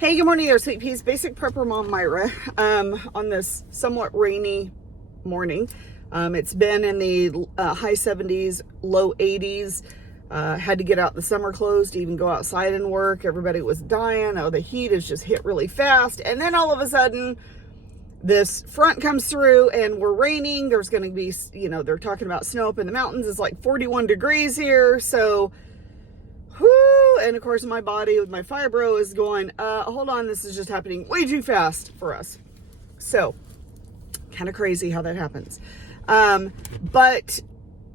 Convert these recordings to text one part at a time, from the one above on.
Hey, good morning there, Sweet Peas. Basic Prepper Mom Myra. On this somewhat rainy morning. It's been in the high 70s, low 80s. Had to get out the summer clothes to even go outside and work. Everybody was dying. Oh, the heat has just hit really fast. And then all of a sudden, this front comes through and we're raining. There's going to be, they're talking about snow up in the mountains. It's like 41 degrees here. So, whoo, and of course my body with my fibro is going, hold on, this is just happening way too fast for us. So, kind of crazy how that happens. But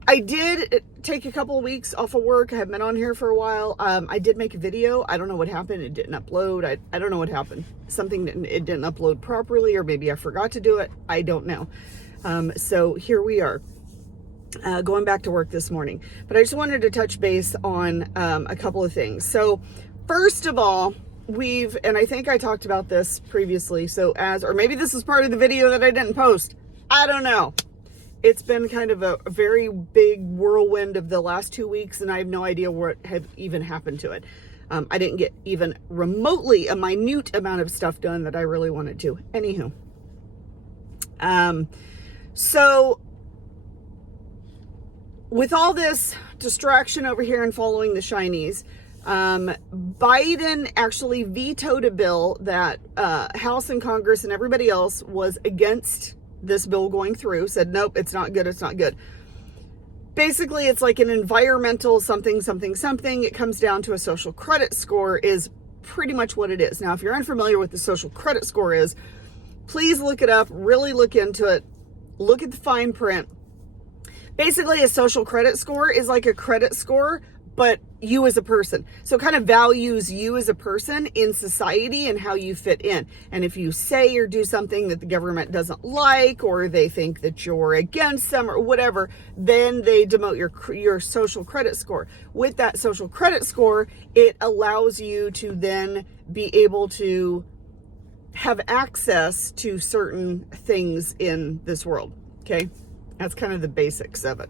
I did take a couple of weeks off of work. I have been on here for a while. I did make a video. I don't know what happened. It didn't upload. I don't know what happened. It didn't upload properly, or maybe I forgot to do it. I don't know. So here we are. Going back to work this morning, but I just wanted to touch base on a couple of things. So first of all, and I think I talked about this previously, or maybe this is part of the video that I didn't post. I don't know. It's been kind of a very big whirlwind of the last 2 weeks, and I have no idea what have even happened to it. I didn't get even remotely a minute amount of stuff done that I really wanted to. Anywho. So with all this distraction over here and following the shinies, Biden actually vetoed a bill that House and Congress and everybody else was against this bill going through, said, nope, it's not good, it's not good. Basically, it's like an environmental something. It comes down to a social credit score is pretty much what it is. Now, if you're unfamiliar with the social credit score is, please look it up, really look into it, look at the fine print. Basically, a social credit score is like a credit score, but you as a person. So it kind of values you as a person in society and how you fit in. And if you say or do something that the government doesn't like, or they think that you're against them or whatever, then they demote your social credit score. With that social credit score, it allows you to then be able to have access to certain things in this world. Okay? That's kind of the basics of it.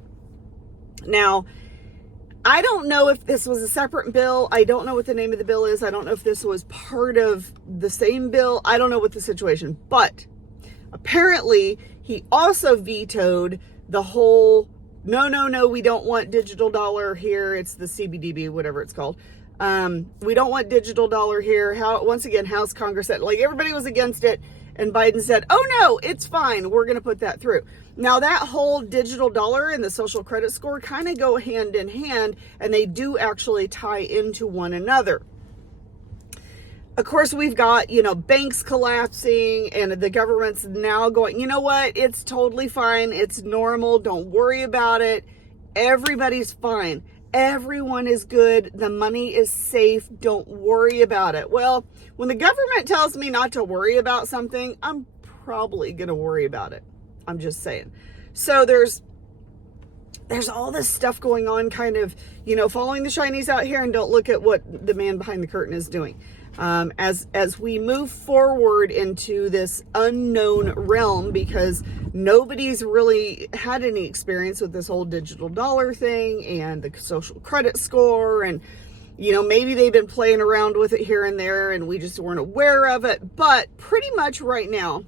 Now, I don't know if this was a separate bill. I don't know what the name of the bill is. I don't know if this was part of the same bill. I don't know what the situation. But apparently, he also vetoed the whole, no, we don't want digital dollar here. It's the CBDB, whatever it's called. We don't want digital dollar here. Once again, House, Congress said, like, everybody was against it. And Biden said, oh no, it's fine. We're going to put that through. Now that whole digital dollar and the social credit score kind of go hand in hand, and they do actually tie into one another. Of course, we've got, banks collapsing, and the government's now going, you know what? It's totally fine. It's normal. Don't worry about it. Everybody's fine. Everyone is good. The money is safe. Don't worry about it. Well, when the government tells me not to worry about something, I'm probably going to worry about it. I'm just saying. So there's all this stuff going on, kind of, following the shinies out here, and don't look at what the man behind the curtain is doing. As we move forward into this unknown realm, because nobody's really had any experience with this whole digital dollar thing and the social credit score, and maybe they've been playing around with it here and there and we just weren't aware of it. But pretty much right now,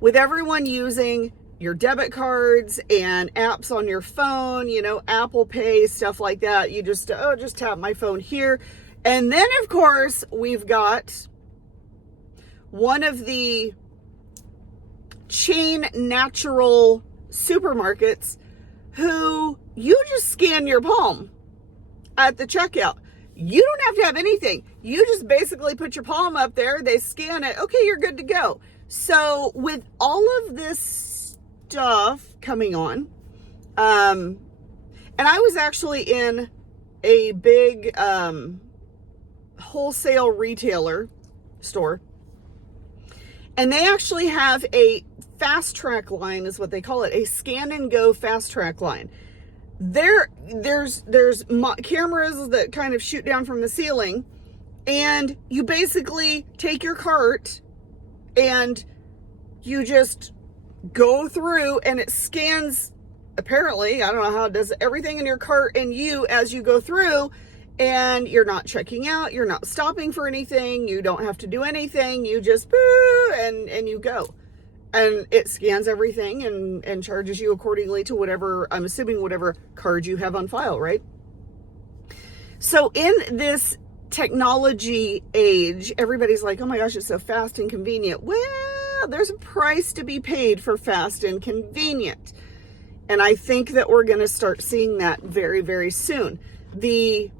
with everyone using your debit cards and apps on your phone, Apple Pay, stuff like that, you just tap my phone here. And then, of course, we've got one of the chain natural supermarkets who you just scan your palm at the checkout. You don't have to have anything. You just basically put your palm up there. They scan it. Okay, you're good to go. So with all of this stuff coming on, and I was actually in a big wholesale retailer store, and they actually have a fast track line, is what they call it, a scan and go fast track line. There's cameras that kind of shoot down from the ceiling, and you basically take your cart and you just go through, and it scans, apparently, I don't know how it does, everything in your cart and you as you go through, and you're not checking out, you're not stopping for anything, you don't have to do anything, you just boo, and you go. And it scans everything and charges you accordingly to whatever, I'm assuming whatever card you have on file, right? So in this technology age, everybody's like, oh my gosh, it's so fast and convenient. Well, there's a price to be paid for fast and convenient. And I think that we're going to start seeing that very, very soon. The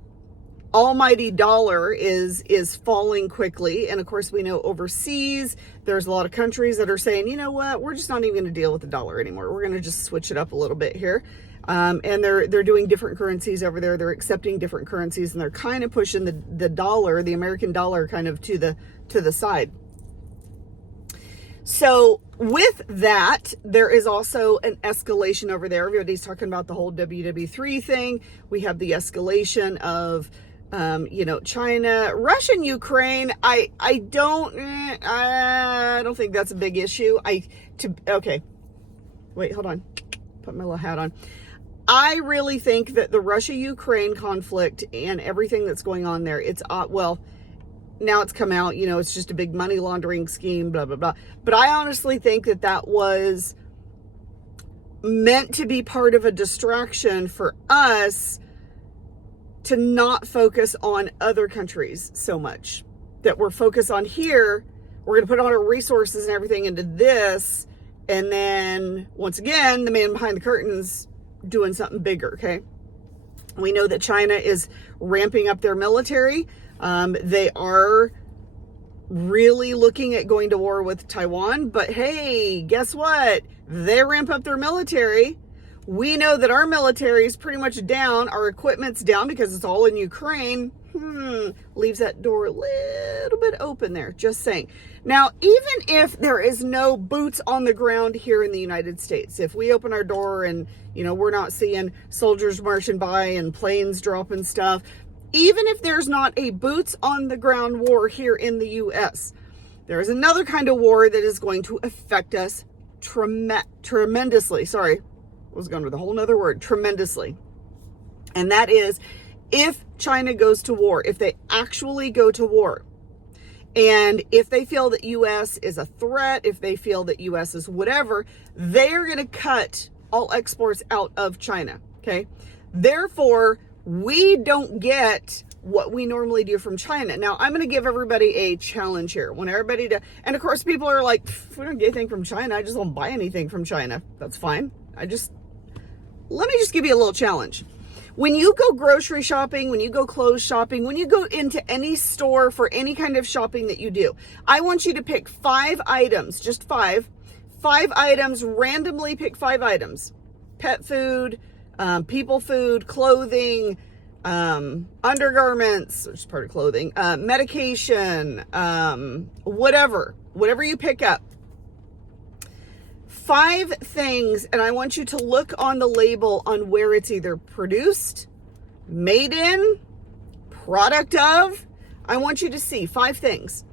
almighty dollar is falling quickly. And of course, we know overseas, there's a lot of countries that are saying, you know what, we're just not even going to deal with the dollar anymore. We're going to just switch it up a little bit here. And they're doing different currencies over there. They're accepting different currencies, and they're kind of pushing the dollar, the American dollar, kind of to the side. So with that, there is also an escalation over there. Everybody's talking about the whole WW3 thing. We have the escalation of China, Russia, and Ukraine. I don't think that's a big issue. Okay, wait, hold on. Put my little hat on. I really think that the Russia-Ukraine conflict and everything that's going on there, now it's come out, it's just a big money laundering scheme, blah, blah, blah. But I honestly think that was meant to be part of a distraction for us to not focus on other countries so much. That we're focused on here, we're going to put all our resources and everything into this, and then, once again, the man behind the curtain's doing something bigger, okay? We know that China is ramping up their military. They are really looking at going to war with Taiwan, but hey, guess what? They ramp up their military. We know that our military is pretty much down. Our equipment's down because it's all in Ukraine. Leaves that door a little bit open there, just saying. Now, even if there is no boots on the ground here in the United States, if we open our door and, we're not seeing soldiers marching by and planes dropping stuff, even if there's not a boots on the ground war here in the U.S., there is another kind of war that is going to affect us tremendously. Sorry, I was going with a whole nother word, tremendously. And that is, if China goes to war, if they actually go to war, and if they feel that U.S. is a threat, if they feel that U.S. is whatever, they are going to cut all exports out of China, okay? Therefore, we don't get what we normally do from China. Now, I'm going to give everybody a challenge here. And of course, people are like, we don't get anything from China. I just don't buy anything from China. That's fine. Let me just give you a little challenge. When you go grocery shopping, when you go clothes shopping, when you go into any store for any kind of shopping that you do, I want you to pick 5 items, just 5 items, randomly pick 5 items. Pet food, people food, clothing, undergarments, which is part of clothing, medication, whatever you pick up. 5 things, and I want you to look on the label on where it's either produced, made in, product of. I want you to see 5 things.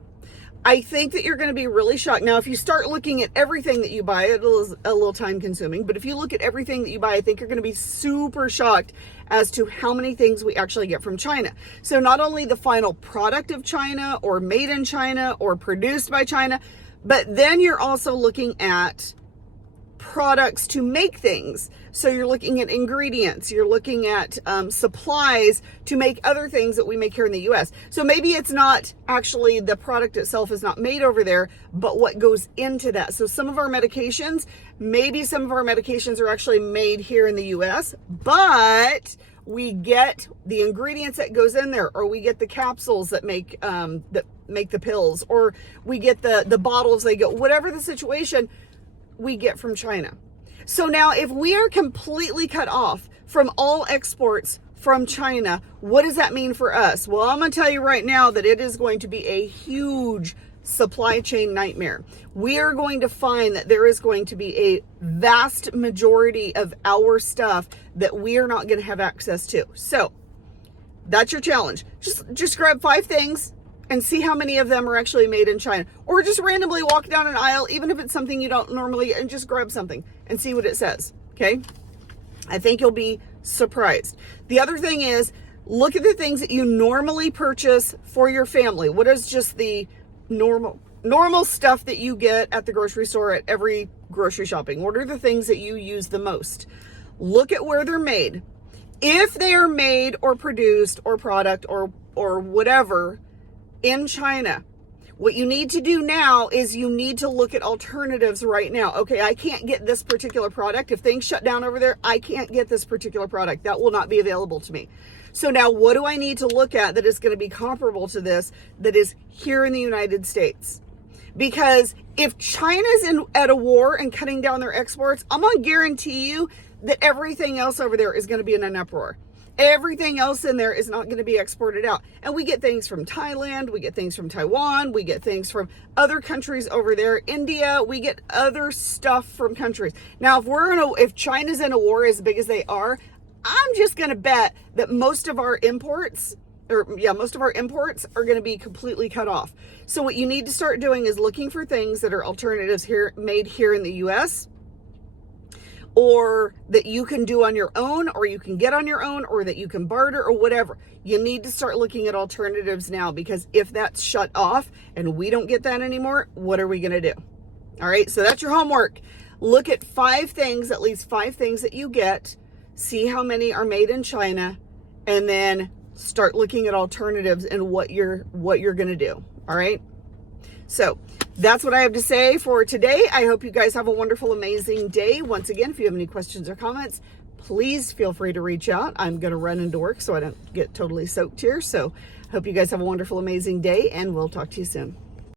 I think that you're going to be really shocked. Now, if you start looking at everything that you buy, it is a little time consuming, but if you look at everything that you buy, I think you're going to be super shocked as to how many things we actually get from China. So not only the final product of China or made in China or produced by China, but then you're also looking at products to make things. So you're looking at ingredients, you're looking at supplies to make other things that we make here in the US. So maybe it's not actually, the product itself is not made over there, but what goes into that. So some of our medications are actually made here in the US, but we get the ingredients that goes in there, or we get the capsules that make the pills, or we get the bottles they go, whatever the situation, we get from China. So now if we are completely cut off from all exports from China, what does that mean for us? Well, I'm going to tell you right now that it is going to be a huge supply chain nightmare. We are going to find that there is going to be a vast majority of our stuff that we are not going to have access to. So that's your challenge. Just grab 5 things and see how many of them are actually made in China. Or just randomly walk down an aisle, even if it's something you don't normally, and just grab something and see what it says, okay? I think you'll be surprised. The other thing is, Look at the things that you normally purchase for your family. What is just the normal stuff that you get at the grocery store at every grocery shopping? What are the things that you use the most? Look at where they're made. If they are made or produced or product or whatever in China, what you need to do now is you need to look at alternatives right now. Okay, I can't get this particular product. If things shut down over there, I can't get this particular product. That will not be available to me. So now what do I need to look at that is going to be comparable to this that is here in the United States? Because if China's at a war and cutting down their exports, I'm going to guarantee you that everything else over there is going to be in an uproar. Everything else in there is not going to be exported out. And we get things from Thailand, we get things from Taiwan, we get things from other countries over there, India, we get other stuff from countries. Now, if China's in a war as big as they are, I'm just going to bet that most of our imports are going to be completely cut off. So what you need to start doing is looking for things that are alternatives made here in the US, or that you can do on your own, or you can get on your own, or that you can barter or whatever. You need to start looking at alternatives now, because if that's shut off and we don't get that anymore, what are we going to do? All right. So that's your homework. Look at at least five things that you get, see how many are made in China, and then start looking at alternatives and what you're going to do. All right. So that's what I have to say for today. I hope you guys have a wonderful, amazing day. Once again, if you have any questions or comments, please feel free to reach out. I'm going to run into work so I don't get totally soaked here. So hope you guys have a wonderful, amazing day, and we'll talk to you soon.